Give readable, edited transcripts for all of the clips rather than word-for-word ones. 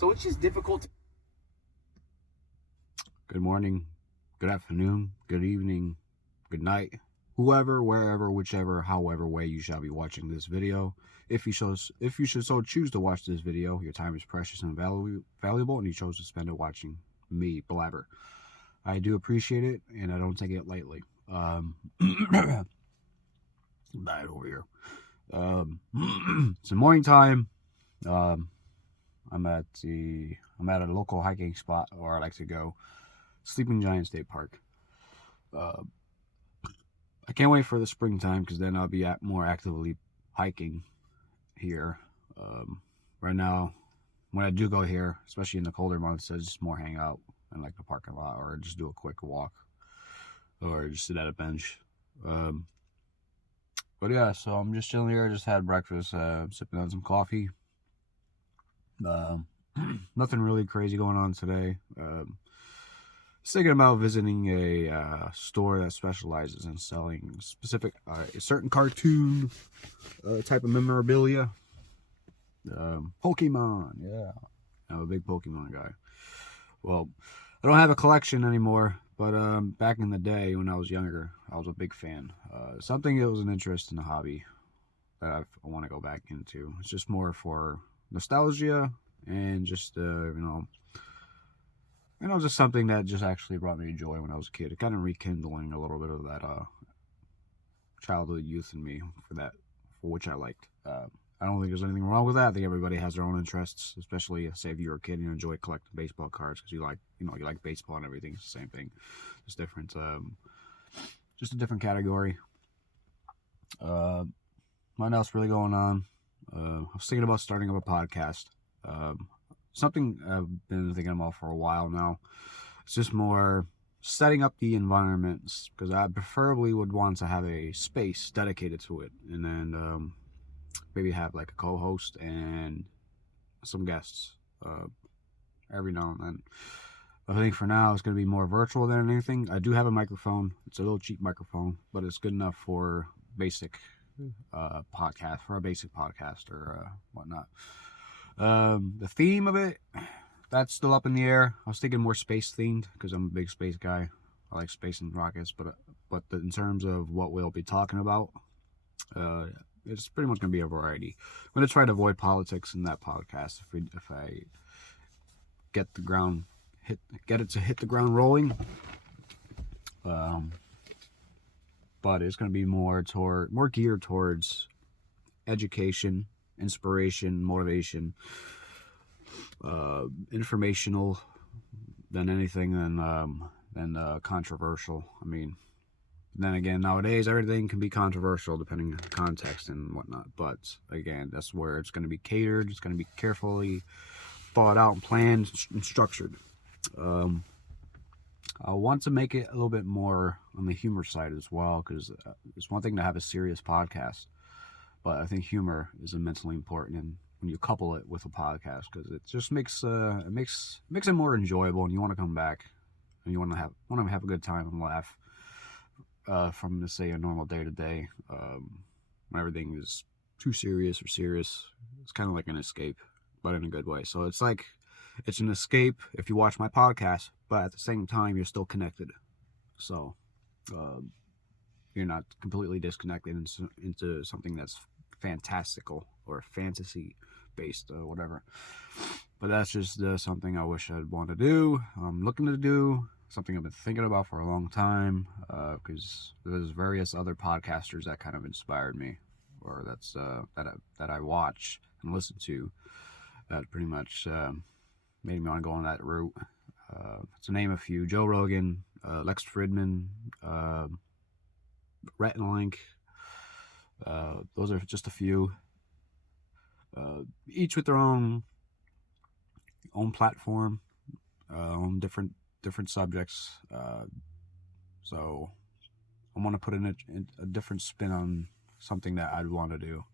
So it's just difficult. Good morning, good afternoon, good evening, good night, whoever, wherever, whichever, however way you shall be watching this video. If you should so choose to watch this video, your time is precious and valuable, and you chose to spend it watching me blabber. I do appreciate it, and I don't take it lightly. Bad over here. It's morning time. I'm at a local hiking spot where I like to go, Sleeping Giant State Park. I can't wait for the springtime because then I'll be more actively hiking here. Right now, when I do go here, especially in the colder months, I just more hang out in like the parking lot or just do a quick walk or just sit at a bench. But yeah, so I'm just chilling here. I just had breakfast, sipping on some coffee. Nothing really crazy going on today. Thinking about visiting a store that specializes in selling specific a certain cartoon type of memorabilia. Pokemon, yeah, I'm a big Pokemon guy. Well, I don't have a collection anymore, but back in the day when I was younger, I was a big fan. Something that was an interest in the hobby that I want to go back into. It's just more for nostalgia and just just something that just actually brought me joy when I was a kid. It kind of rekindling a little bit of that childhood youth in me for which I liked. I don't think there's anything wrong with that. I think everybody has their own interests, especially say if you're a kid and you enjoy collecting baseball cards because you like baseball and everything. It's the same thing, just different, just a different category. What else really going on? I was thinking about starting up a podcast. Something I've been thinking about for a while now. It's just more setting up the environments because I preferably would want to have a space dedicated to it, and then maybe have like a co-host and some guests every now and then. I think for now it's going to be more virtual than anything. I do have a microphone. It's a little cheap microphone, but it's good enough for basic podcast, for a basic podcast or whatnot. The theme of it, that's still up in the air. I was thinking more space themed because I'm a big space guy. I like space and rockets, but in terms of what we'll be talking about, it's pretty much going to be a variety. I'm going to try to avoid politics in that podcast if I get it to hit the ground rolling. But it's going to be more geared towards education, inspiration, motivation, informational than anything than controversial. I mean, then again, nowadays everything can be controversial depending on the context and whatnot. But again, that's where it's going to be catered. It's going to be carefully thought out and planned and structured. I want to make it a little bit more on the humor side as well, because it's one thing to have a serious podcast, but I think humor is immensely important, and when you couple it with a podcast, because it just makes it more enjoyable, and you want to come back, and you want to have a good time and laugh from say a normal day to day. When everything is too serious or serious, it's kind of like an escape, but in a good way. So it's like it's an escape if you watch my podcast, but at the same time you're still connected. So you're not completely disconnected into something that's fantastical or fantasy based, whatever. But that's just something I wish I'd want to do. I'm looking to do something I've been thinking about for a long time, because there's various other podcasters that kind of inspired me, or that I watch and listen to, that pretty much made me want to go on that route. To name a few: Joe Rogan, Lex Fridman, Rhett and Link. Those are just a few, each with their own platform, on different subjects. So I want to put in a different spin on something that I'd want to do.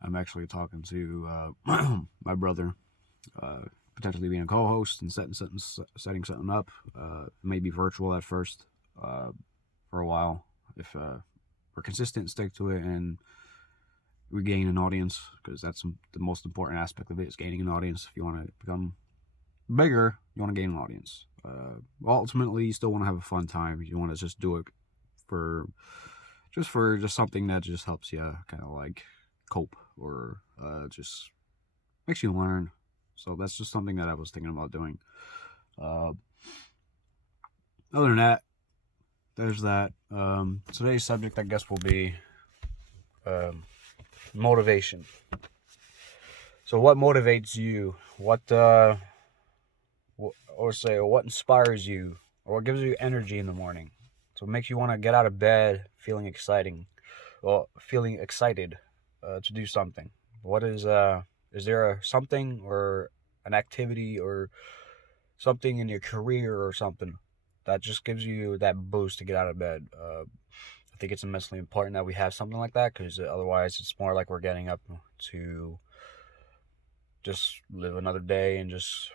I'm actually talking to my brother, potentially being a co-host and setting something up. Maybe virtual at first, for a while. If we're consistent, stick to it, and we gain an audience, because that's the most important aspect of it, is gaining an audience if you want to become bigger, you want to gain an audience. Ultimately, you still want to have a fun time. You want to just do it for just something that just helps you kind of like cope or just makes you learn. So that's just something that I was thinking about doing. Uh, Other than that, there's that. Today's subject, I guess, will be um, motivation. So, what motivates you? What inspires you, or what gives you energy in the morning? So, it makes you want to get out of bed, feeling excited to do something. What is there something or an activity or something in your career or something that just gives you that boost to get out of bed? I think it's immensely important that we have something like that, because otherwise it's more like we're getting up to just live another day and just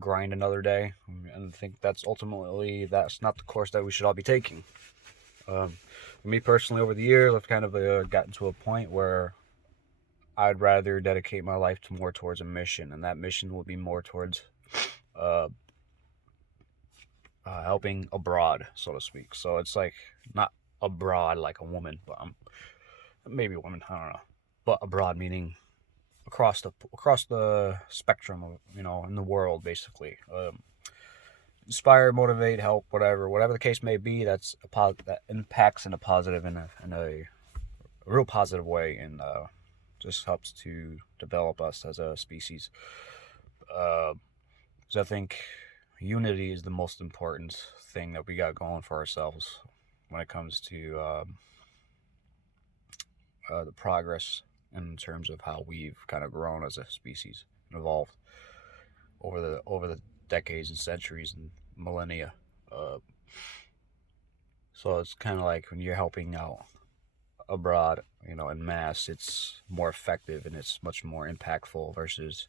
grind another day. And I think that's not the course that we should all be taking. For me personally, over the years, I've kind of gotten to a point where I'd rather dedicate my life to more towards a mission, and that mission will be more towards uh, helping abroad, so to speak. So it's like not abroad like a woman, but maybe a woman, I don't know, but abroad meaning across the spectrum of, in the world, basically. Inspire, motivate, help, whatever the case may be. That impacts in a positive, in a real positive way, and just helps to develop us as a species. Because I think unity is the most important thing that we got going for ourselves when it comes to the progress in terms of how we've kind of grown as a species and evolved over the decades and centuries and millennia. So it's kind of like when you're helping out abroad, in mass, it's more effective and it's much more impactful versus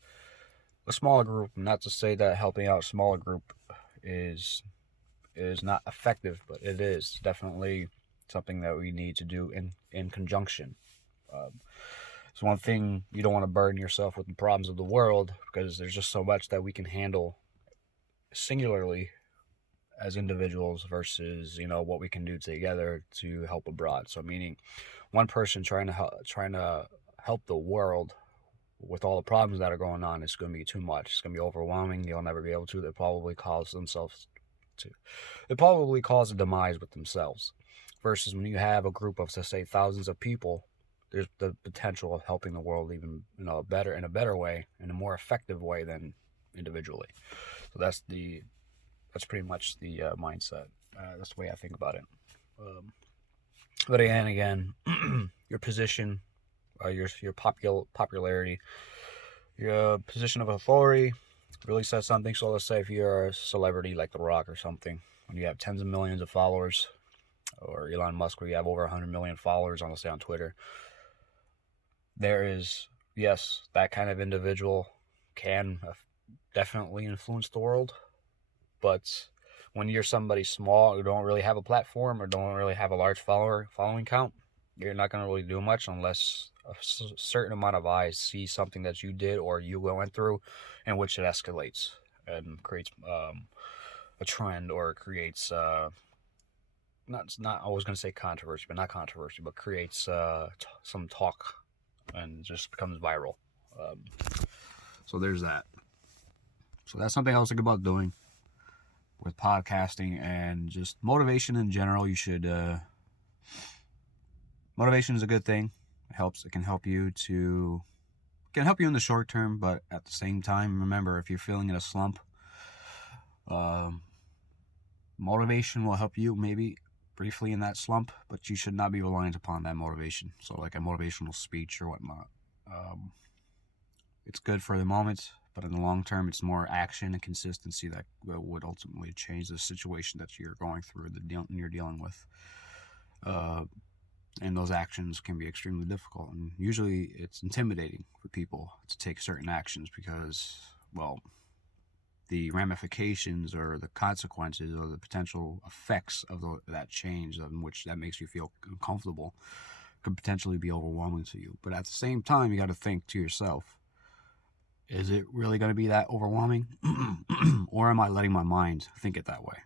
a smaller group. Not to say that helping out a smaller group is not effective, but it is definitely something that we need to do in conjunction. It's one thing, you don't want to burden yourself with the problems of the world, because there's just so much that we can handle singularly as individuals versus what we can do together to help abroad. So meaning one person trying to help the world with all the problems that are going on, it's going to be too much. It's going to be overwhelming. They'll never be able to. They'll probably cause a demise with themselves. Versus when you have a group of, say, thousands of people, there's the potential of helping the world even in a better way, in a more effective way than individually. So that's pretty much the mindset. That's the way I think about it. But again, your position, your popularity, your position of authority really says something. So let's say if you're a celebrity like The Rock or something, when you have tens of millions of followers, or Elon Musk, where you have over 100 million followers, let's say on Twitter, there is, yes, that kind of individual can definitely influence the world. But when you're somebody small who don't really have a platform or don't really have a large following count, you're not going to really do much unless a certain amount of eyes see something that you did or you went through, in which it escalates and creates a trend, or creates not I was going to say controversy, but not controversy, but creates some talk and just becomes viral. So there's that. So that's something I was thinking about doing with podcasting, and just motivation in general. You should motivation is a good thing. It can help you in the short term, but at the same time, remember, if you're feeling in a slump, motivation will help you maybe briefly in that slump, but you should not be reliant upon that motivation. So like a motivational speech or whatnot, it's good for the moment, but in the long term, it's more action and consistency that would ultimately change the situation that you're going through, you're dealing with. And those actions can be extremely difficult, and usually it's intimidating for people to take certain actions because, well, the ramifications or the consequences or the potential effects of that change, in which that makes you feel uncomfortable, could potentially be overwhelming to you. But at the same time, you got to think to yourself, is it really going to be that overwhelming? or am I letting my mind think it that way?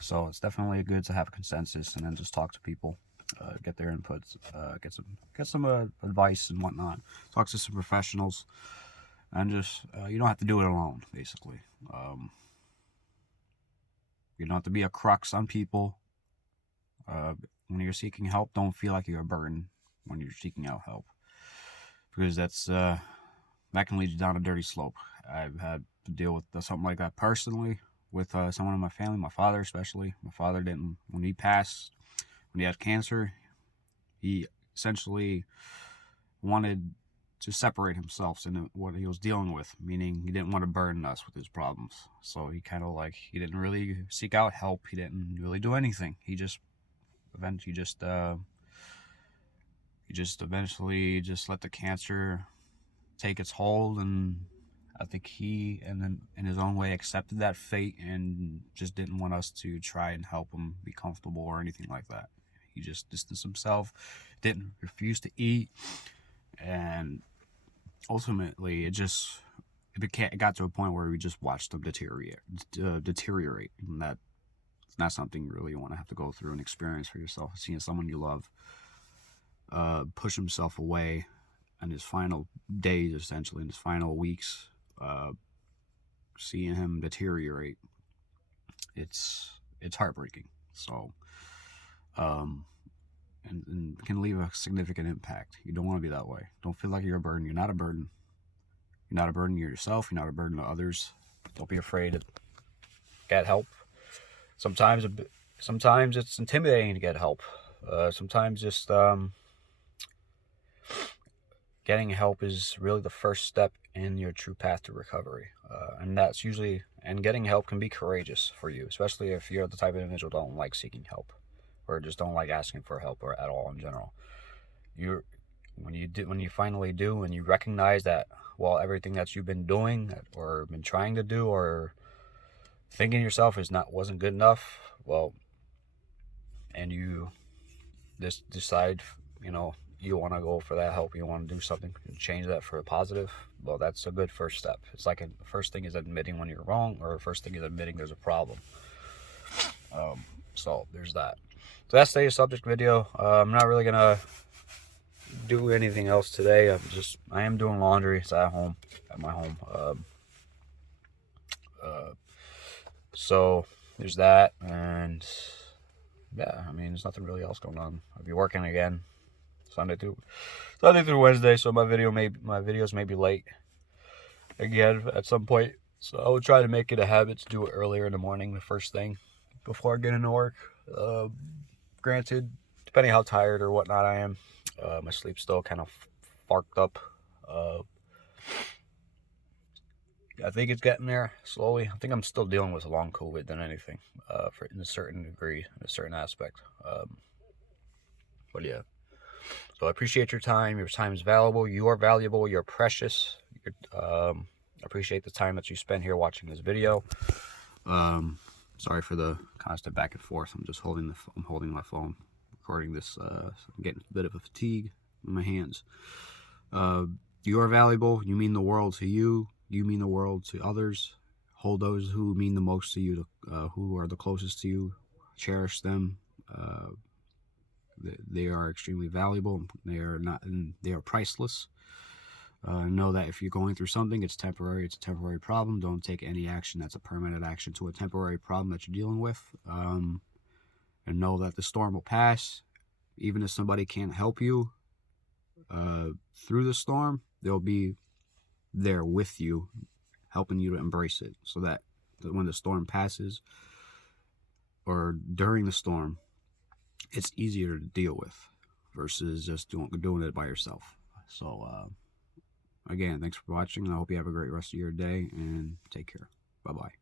So it's definitely good to have a consensus and then just talk to people, get their inputs, get some advice and whatnot. Talk to some professionals, and just you don't have to do it alone. Basically, you don't have to be a crux on people. When you're seeking help, don't feel like you're a burden when you're seeking out help, because that can lead you down a dirty slope. I've had to deal with something like that personally with someone in my family, my father especially. My father didn't, when he passed, when he had cancer, he essentially wanted to separate himself in what he was dealing with, meaning he didn't want to burden us with his problems. So he kind of he didn't really seek out help. He didn't really do anything. He just eventually just let the cancer take its hold, and I think he, and then in his own way, accepted that fate and just didn't want us to try and help him be comfortable or anything like that. He just distanced himself, didn't refuse to eat, and ultimately it got to a point where we just watched him deteriorate, and that's not something you really want to have to go through and experience for yourself. Seeing someone you love push himself away in his final days, essentially in his final weeks, seeing him deteriorate, it's heartbreaking. So and can leave a significant impact. You don't want to be that way. Don't feel like you're a burden. You're not a burden. You're not a burden to yourself. You're not a burden to others. Don't be afraid to get help. Sometimes it's intimidating to get help. Sometimes just getting help is really the first step in your true path to recovery. And getting help can be courageous for you, especially if you're the type of individual who don't like seeking help, or just don't like asking for help, or at all in general. When you finally do, and you recognize that, well, everything that you've been doing or been trying to do or thinking yourself wasn't good enough, well, and you just decide, you want to go for that help, you want to do something and change that for a positive, well, that's a good first step. It's like the first thing is admitting when you're wrong, or the first thing is admitting there's a problem. So there's that. So that's today's subject video. I'm not really gonna do anything else today. I am doing laundry. It's at my home. So there's that, and yeah, there's nothing really else going on. I'll be working again Sunday through Wednesday, so my videos may be late again at some point. So I will try to make it a habit to do it earlier in the morning, the first thing before I get into work. Granted, depending how tired or whatnot I am, my sleep's still kind of farked up. I think it's getting there slowly. I think I'm still dealing with long COVID than anything, in a certain degree, in a certain aspect. But yeah. So I appreciate your time. Your time is valuable. You are valuable. You're precious. I appreciate the time that you spend here watching this video. Sorry for the constant back and forth. I'm just holding my phone, recording this. I'm getting a bit of a fatigue in my hands. You are valuable. You mean the world to you. You mean the world to others. Hold those who mean the most to you, who are the closest to you. Cherish them. They are extremely valuable. They are priceless. Know that if you're going through something, it's temporary. It's a temporary problem. Don't take any action that's a permanent action to a temporary problem that you're dealing with. And know that the storm will pass. Even if somebody can't help you through the storm, they'll be there with you, helping you to embrace it, so that when the storm passes, or during the storm, it's easier to deal with versus just doing it by yourself. So again, thanks for watching. I hope you have a great rest of your day, and take care. Bye-bye.